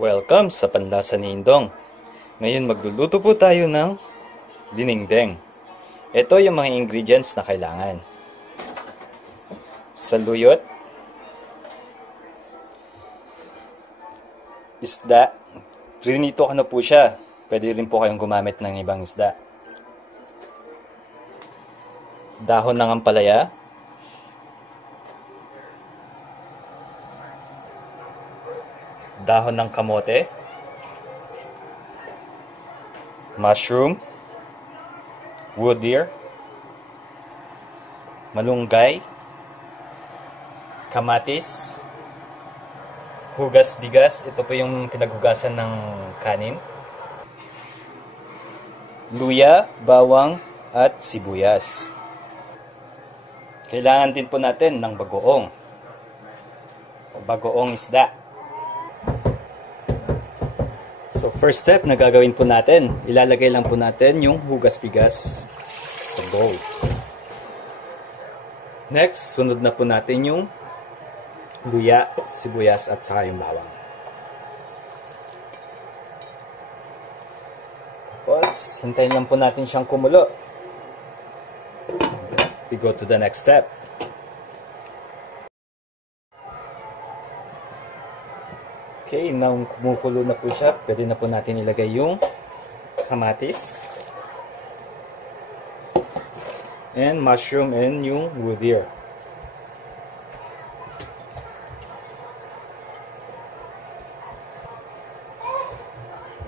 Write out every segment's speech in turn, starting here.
Welcome sa Panlasa ni Indong. Ngayon magluluto po tayo ng dinengdeng. Ito yung mga ingredients na kailangan. Saluyot, isda, prinito ko na po siya. Pwede rin po kayong gumamit ng ibang isda. Dahon ng ampalaya, dahon ng kamote, mushroom, wood deer, malunggay, kamatis, hugas bigas, ito po yung pinaghugasan ng kanin, luya, bawang, at sibuyas. Kailangan din po natin ng bagoong o bagoong isda. So first step na gagawin po natin, ilalagay lang po natin yung hugas bigas sa bowl. Next, sunod na po natin yung luya, sibuyas at saka yung bawang. Tapos, hintayin lang po natin siyang kumulo. We go to the next step. Okay, nang kumukulo na po siya, pwede na po natin ilagay yung kamatis and mushroom and yung wood deer.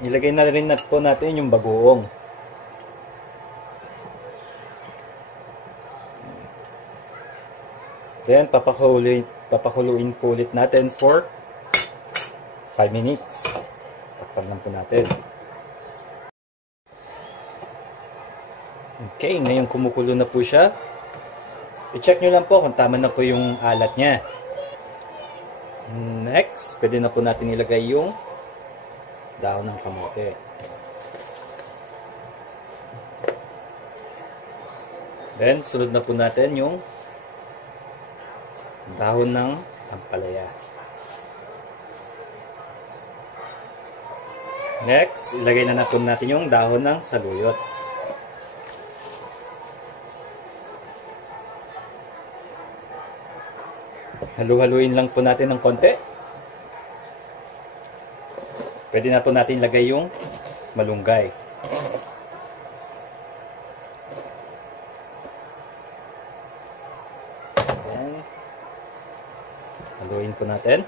Ilagay na rin po natin yung bagoong. Then, papakuluin po ulit natin for 5 minutes. Takpan lang po natin. Okay, ngayon kumukulo na po siya. I-check nyo lang po kung tama na po yung alat niya. Next, pwede na po natin ilagay yung dahon ng kamote. Then, sunod na po natin yung dahon ng ampalaya. Next, ilagay na natin yung dahon ng saluyot. Halu-haluin lang po natin ng konti. Pwede na po natin ilagay yung malunggay. Ayan. Haluin po natin.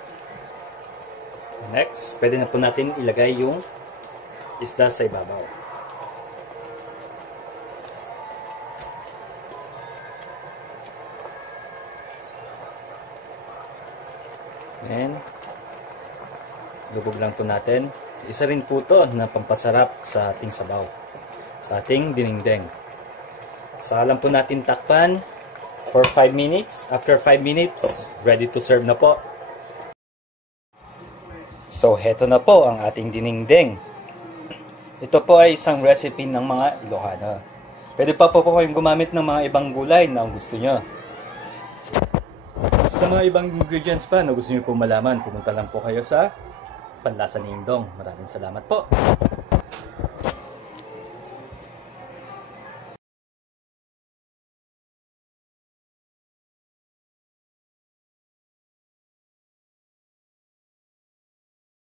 Next, pwede na po natin ilagay yung isda sa ibabaw. And lubog lang po natin. Isa rin po ito na pampasarap sa ating sabaw, sa ating dinengdeng. Saka lang po natin takpan for 5 minutes. After 5 minutes, ready to serve na po. So, heto na po ang ating dinengdeng. Ito po ay isang recipe ng mga Ilocano. Pwede pa po kayong gumamit ng mga ibang gulay na gusto nyo. Sa mga ibang ingredients pa na gusto nyo po malaman, pumunta lang po kayo sa Panlasa ni Indong. Maraming salamat po.